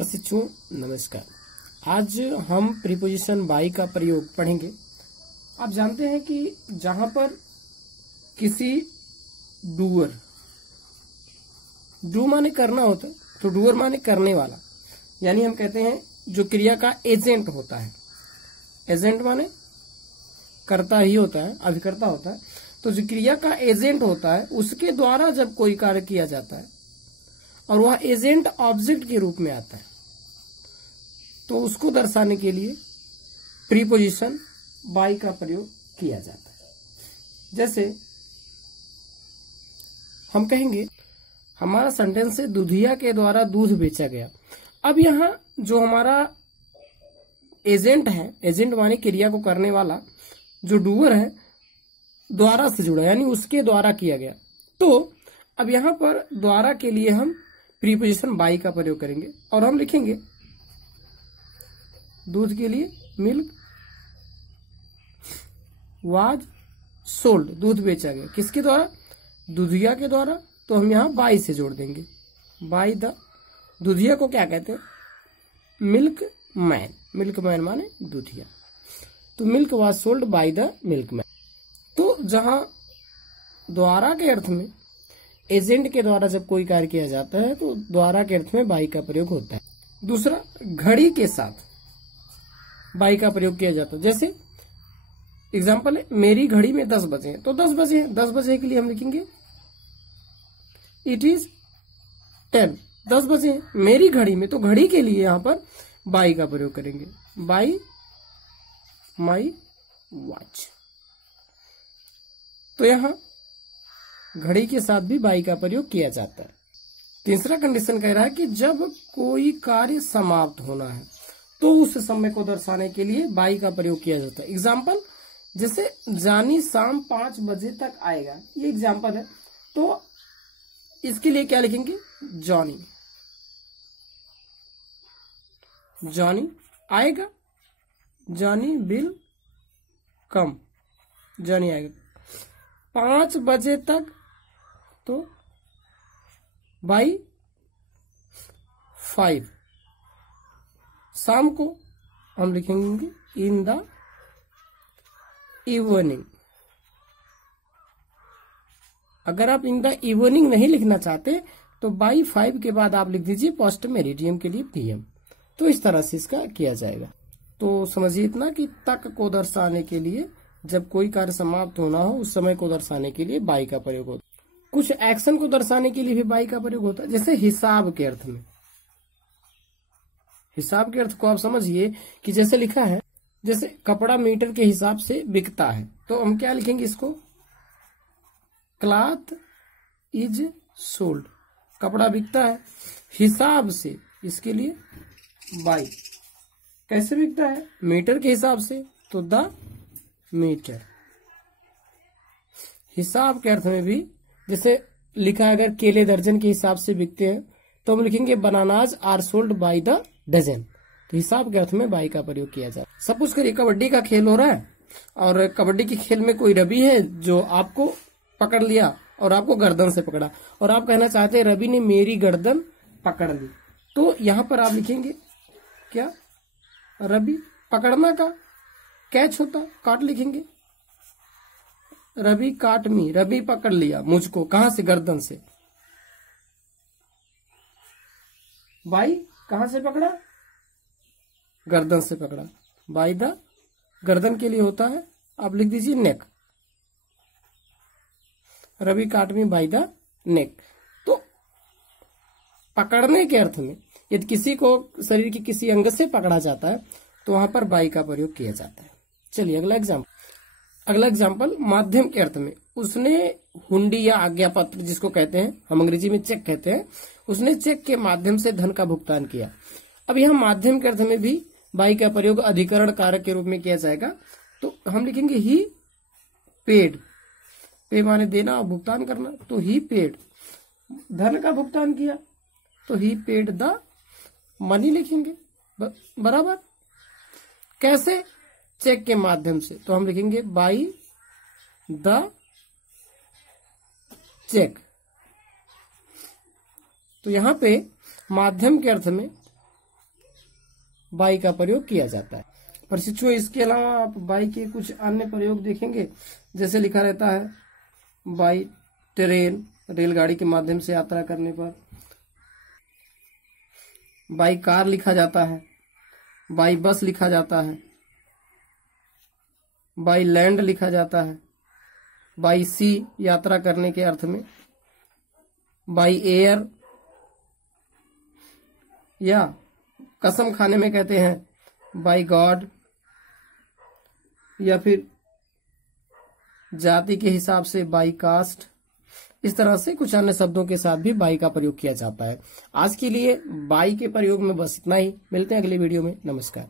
प्रशिक्षुओं नमस्कार। आज हम प्रीपोजिशन बाई का प्रयोग पढ़ेंगे। आप जानते हैं कि जहां पर किसी डूअर, डू माने करना होता है तो डूअर माने करने वाला, यानी हम कहते हैं जो क्रिया का एजेंट होता है। एजेंट माने करता ही होता है, अभिकर्ता होता है। तो जो क्रिया का एजेंट होता है उसके द्वारा जब कोई कार्य किया जाता है और वह एजेंट ऑब्जेक्ट के रूप में आता है तो उसको दर्शाने के लिए प्रीपोजिशन बाई का प्रयोग किया जाता है। जैसे हम कहेंगे हमारा सेंटेंस है दुधिया के द्वारा दूध बेचा गया। अब यहाँ जो हमारा एजेंट है, एजेंट माने क्रिया को करने वाला, जो डूअर है द्वारा से जुड़ा यानी उसके द्वारा किया गया। तो अब यहाँ पर द्वारा के लिए हम प्रीपोजिशन बाई का प्रयोग करेंगे और हम लिखेंगे दूध के लिए मिल्क वाज सोल्ड, दूध बेचा गया। किसके द्वारा? दुधिया के द्वारा। तो हम यहाँ बाई से जोड़ देंगे, बाई द। दुधिया को क्या कहते हैं? Milk man. मिल्क मैन माने दुधिया। तो milk was sold by the milk man. तो जहां द्वारा के अर्थ में एजेंट के द्वारा जब कोई कार्य किया जाता है तो द्वारा के अर्थ में बाई का प्रयोग होता है। दूसरा, घड़ी के साथ बाई का प्रयोग किया जाता है। जैसे एग्जाम्पल है मेरी घड़ी में 10 बजे हैं, तो 10 बजे हैं। 10 बजे के लिए हम लिखेंगे इट इज 10, 10 बजे हैं मेरी घड़ी में। तो घड़ी के लिए यहां पर बाई का प्रयोग करेंगे, बाई माई वॉच। तो यहां घड़ी के साथ भी बाई का प्रयोग किया जाता है। तीसरा कंडीशन कह रहा है कि जब कोई कार्य समाप्त होना है तो उस समय को दर्शाने के लिए बाई का प्रयोग किया जाता है। एग्जाम्पल जैसे जानी शाम 5 बजे तक आएगा, ये एग्जाम्पल है। तो इसके लिए क्या लिखेंगे? जॉनी, जॉनी आएगा, जॉनी विल कम, जॉनी आएगा 5 बजे तक। तो बाई 5, शाम को हम लिखेंगे इन द इवनिंग। अगर आप इन द इवनिंग नहीं लिखना चाहते तो बाई 5 के बाद आप लिख दीजिए पोस्ट मेरिडियम के लिए पीएम। तो इस तरह से इसका किया जाएगा। तो समझिए इतना कि तक को दर्शाने के लिए जब कोई कार्य समाप्त होना हो उस समय को दर्शाने के लिए बाई का प्रयोग होता है। कुछ एक्शन को दर्शाने के लिए भी बाई का प्रयोग होता है। जैसे हिसाब के अर्थ में, हिसाब के अर्थ को आप समझिए कि जैसे लिखा है, जैसे कपड़ा मीटर के हिसाब से बिकता है, तो हम क्या लिखेंगे इसको? क्लॉथ इज सोल्ड, कपड़ा बिकता है हिसाब से। इसके लिए बाई। कैसे बिकता है? मीटर के हिसाब से, तो द मीटर। हिसाब के अर्थ में भी जैसे लिखा है अगर केले दर्जन के हिसाब से बिकते हैं तो हम लिखेंगे bananas are sold by the dozen. तो हिसाब के अर्थ में बाई का प्रयोग किया जाए। सपोज करिए कबड्डी का खेल हो रहा है और कबड्डी के खेल में कोई रवि है जो आपको पकड़ लिया और आपको गर्दन से पकड़ा और आप कहना चाहते हैं रवि ने मेरी गर्दन पकड़ ली। तो यहां पर आप लिखेंगे क्या? रवि पकड़ना का कैच होता, काट लिखेंगे। रवि काट मी, रवि पकड़ लिया मुझको। कहां से? गर्दन से। बाई कहां से पकड़ा? गर्दन से पकड़ा। बाई द, गर्दन के लिए होता है, आप लिख दीजिए नेक। रवि काट मी बाई द नेक। तो पकड़ने के अर्थ में यदि किसी को शरीर के किसी अंग से पकड़ा जाता है तो वहां पर बाई का प्रयोग किया जाता है। चलिए अगला एग्जाम्पल माध्यम के अर्थ में। उसने हुंडी या आज्ञा पत्र जिसको कहते हैं, हम अंग्रेजी में चेक कहते हैं, उसने चेक के माध्यम से धन का भुगतान किया। अब यहां माध्यम के अर्थ में भी बाई का प्रयोग अधिकरण कारक के रूप में किया जाएगा। तो हम लिखेंगे ही पेड, पे माने देना और भुगतान करना, तो ही पेड, धन का भुगतान किया तो ही पेड द मनी लिखेंगे। बराबर। कैसे? चेक के माध्यम से, तो हम लिखेंगे बाई द चेक। तो यहां पे माध्यम के अर्थ में बाई का प्रयोग किया जाता है। प्रशिक्षुओं, इसके अलावा आप बाई के कुछ अन्य प्रयोग देखेंगे, जैसे लिखा रहता है बाई ट्रेन, रेलगाड़ी के माध्यम से यात्रा करने पर। बाई कार लिखा जाता है, बाई बस लिखा जाता है, बाई लैंड लिखा जाता है, बाई सी यात्रा करने के अर्थ में, बाई एयर, या कसम खाने में कहते हैं बाई गॉड, या फिर जाति के हिसाब से बाई कास्ट। इस तरह से कुछ अन्य शब्दों के साथ भी बाई का प्रयोग किया जाता है। आज के लिए बाई के प्रयोग में बस इतना ही। मिलते हैं अगले वीडियो में। नमस्कार।